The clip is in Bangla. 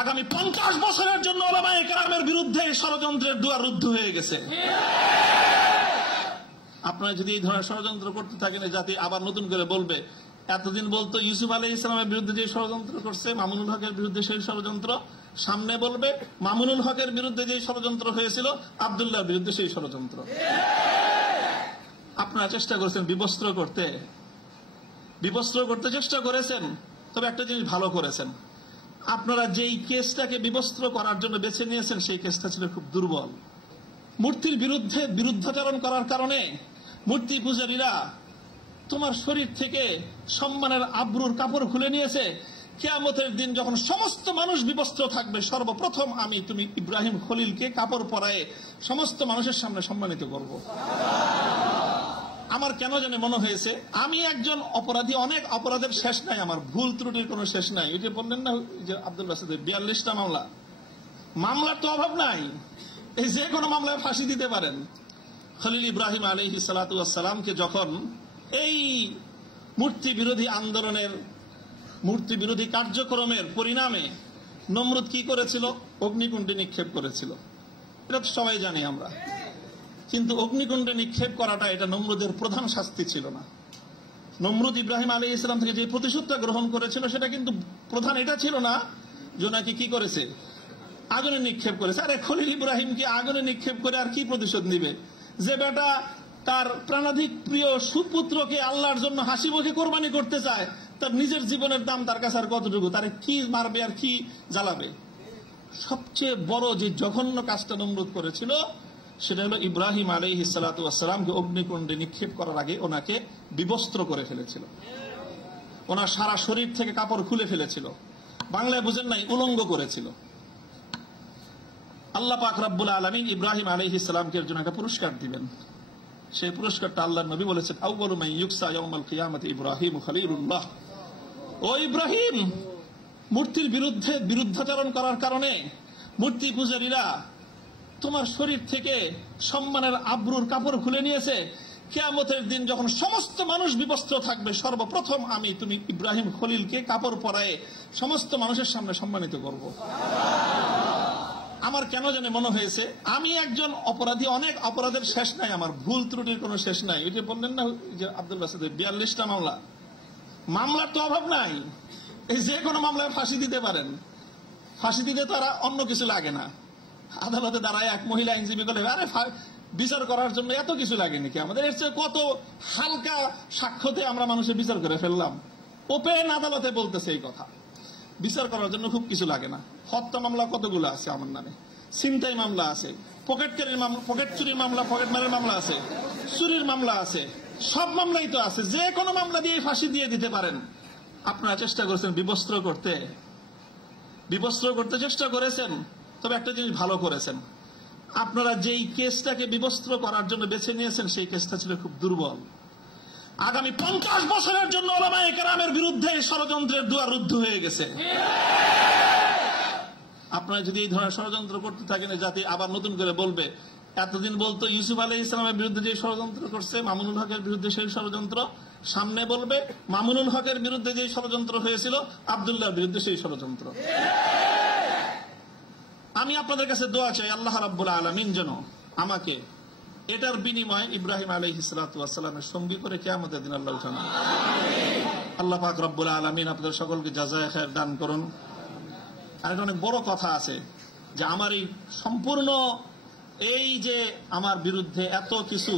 আগামী 50 বছরের জন্য উলামায়ে কেরামের বিরুদ্ধে ষড়যন্ত্রের দুয়ার রুদ্ধ হয়ে গেছে। আপনারা যদি এই ধরনের ষড়যন্ত্র করতে থাকেন, জাতি আবার নতুন করে বলবে, এতদিন বলতো ইউসুফ আলাইহিস সালামের বিরুদ্ধে যে ষড়যন্ত্র করছে, মামুনুল হকের বিরুদ্ধে সেই ষড়যন্ত্র, সামনে বলবে মামুনুল হকের বিরুদ্ধে যে ষড়যন্ত্র হয়েছিল, আব্দুল্লাহর বিরুদ্ধে সেই ষড়যন্ত্র। আপনারা চেষ্টা করেছেন বিবস্ত্র করতে চেষ্টা করেছেন, তবে একটা জিনিস ভালো করেছেন, আপনারা যেই কেসটাকে বিবস্ত্র করার জন্য বেছে নিয়েছেন সেই কেসটা ছিল খুব দুর্বল। মূর্তির বিরুদ্ধে বিরুদ্ধাচরণ করার কারণে মূর্তি পূজারীরা তোমার শরীর থেকে সম্মানের আবরুর কাপড় খুলে নিয়েছে। কিয়ামতের দিন যখন সমস্ত মানুষ বিবস্ত্র থাকবে, সর্বপ্রথম আমি তুমি ইব্রাহিম খলিলকে কাপড় পরায়ে সমস্ত মানুষের সামনে সম্মানিত করব। আমার কেন জানে মনে হয়েছে আমি একজন অপরাধী, অনেক অপরাধের শেষ নাই, আমার ভুল ত্রুটির কোনো শেষ নাই। এটা বললেন না যে আব্দুল বাসিদের 42টা মামলার তো অভাব নাই, এই যে কোনো মামলায় ফাঁসি দিতে পারেন। খলিল ইব্রাহিম আলাইহিস সালাতু ওয়াস সালামকে যখন এই মূর্তি বিরোধী আন্দোলনের, মূর্তি বিরোধী কার্যক্রমের পরিণামে নমরুদ কি করেছিল? অগ্নিকুণ্ডে নিক্ষেপ করেছিল। এটা তো সবাই জানি আমরা। কিন্তু অগ্নিকুণ্ডে নিক্ষেপ করাটা এটা নমরুদের প্রধান শাস্তি ছিল না। নমরুদ ইব্রাহিম আলাইহিস সালাম থেকে যে প্রতিশোধটা গ্রহণ করেছিল সেটা কিন্তু প্রধান এটা ছিল না যে নাকি কি করেছে, আগুনে নিক্ষেপ করেছে। আরে খলিল ইব্রাহিমকে আগুনে নিক্ষেপ করে আর কি প্রতিশোধ নিবে? যে বেটা তার প্রাণাধিক প্রিয় সুপুত্রকে আল্লাহর জন্য হাসি মুখে কোরবানি করতে চায়, তার নিজের জীবনের দাম তার কাছে আর কতটুকু, তারে কি মারবে আর কি জ্বালাবে? সবচেয়ে বড় যে জঘন্য কাজটা নমরুদ করেছিল সেটা হলো ইব্রাহিম আলাইহিস সালাতু ওয়াস সালামকে অগ্নিকুণ্ডে নিক্ষেপ করার আগে ওনাকে বিবস্ত্র করে ফেলেছিল, ওনার সারা শরীর থেকে কাপড় খুলে ফেলেছিল, বাংলায় বুঝেন নাই, উলঙ্গ করেছিল। আল্লাহ পাক রব্বুল আলামিন ইব্রাহিম আলাইহিস সালামকে জন্য একটা পুরস্কার দিবেন। সেই পুরস্কারটা আল্লাহর নবী বলেছেন, আউয়ালু মান ইউকসা ইয়াউমাল কিয়ামাতি ইব্রাহিম খলিলুল্লাহ। ও ইব্রাহিম, মূর্তির বিরুদ্ধে বিরুদ্ধাচরণ করার কারণে মূর্তি পূজারীরা তোমার শরীর থেকে সম্মানের আবরুর কাপড় খুলে নিয়েছে। কিয়ামতের দিন যখন সমস্ত মানুষ বিবস্ত্র থাকবে, সর্বপ্রথম আমি তুমি ইব্রাহিম খলিলকে কাপড় পরায়ে সমস্ত মানুষের সামনে সম্মানিত করব। আমার কেন জানে মনে হয়েছে আমি একজন অপরাধী, অনেক অপরাধের শেষ নাই, আমার ভুল ত্রুটির কোনো শেষ নাই। এটা বললেন না যে আব্দুল বাসিদের 42টা মামলার তো অভাব নাই, এই যে কোনো মামলায় ফাঁসি দিতে পারেন। ফাঁসি দিতে তো আর অন্য কিছু লাগে না। আদালতে দাঁড়ায় এক মহিলা আইনজীবী বলে, আরে বিচার করার জন্য এত কিছু লাগে নাকি আমাদের? এর চেয়ে কত হালকা সাক্ষ্যতে আমরা মানুষের বিচার করে ফেললাম। ওপেন আদালতে বলতেছে এই কথা, বিচার করার জন্য খুব কিছু লাগে না। হত্যা মামলা কতগুলো আছে আমার নামে, ছিনতাই মামলা আছে, পকেট চুরির মামলা, পকেট মারের মামলা আছে, চুরির মামলা আছে, সব মামলাই তো আছে। যে কোনো মামলা দিয়ে ফাঁসি দিয়ে দিতে পারেন। আপনারা চেষ্টা করেছেন বিবস্ত্র করতে চেষ্টা করেছেন, তবে একটা জিনিস ভালো করেছেন, আপনারা যেই কেসটাকে বিবস্ত্র করার জন্য বেছে নিয়েছেন সেই কেসটা ছিল খুব দুর্বল। আগামী 50 বছরের জন্য উলামায়ে কেরামের বিরুদ্ধে ষড়যন্ত্রের দুয়ার রুদ্ধ হয়ে গেছে। আপনারা যদি এই ধরনের ষড়যন্ত্র করতে থাকেন, জাতি আবার নতুন করে বলবে, এতদিন বলতো ইউসুফ আলাইহিস সালামের বিরুদ্ধে যে ষড়যন্ত্র করছে, মামুনুল হকের বিরুদ্ধে সেই ষড়যন্ত্র, সামনে বলবে মামুনুল হকের বিরুদ্ধে যে ষড়যন্ত্র হয়েছিল, আব্দুল্লাহর বিরুদ্ধে সেই ষড়যন্ত্র। আমি আপনাদের কাছে দোয়া চাই, আল্লাহ রাব্বুল আলামিন যেন আমাকে এটার বিনিময়ে ইব্রাহিম আলাইহিস সালাতু ওয়াস সালামের সঙ্গী করে কিয়ামতের দিন আল্লাহ উঠান। আল্লাহ পাক রব্বুল আলামিন আপনাদের সকলকে জাযায়ে খায়ের দান করুন। আর এটা অনেক বড় কথা আছে যে আমার এই সম্পূর্ণ এই যে আমার বিরুদ্ধে এত কিছু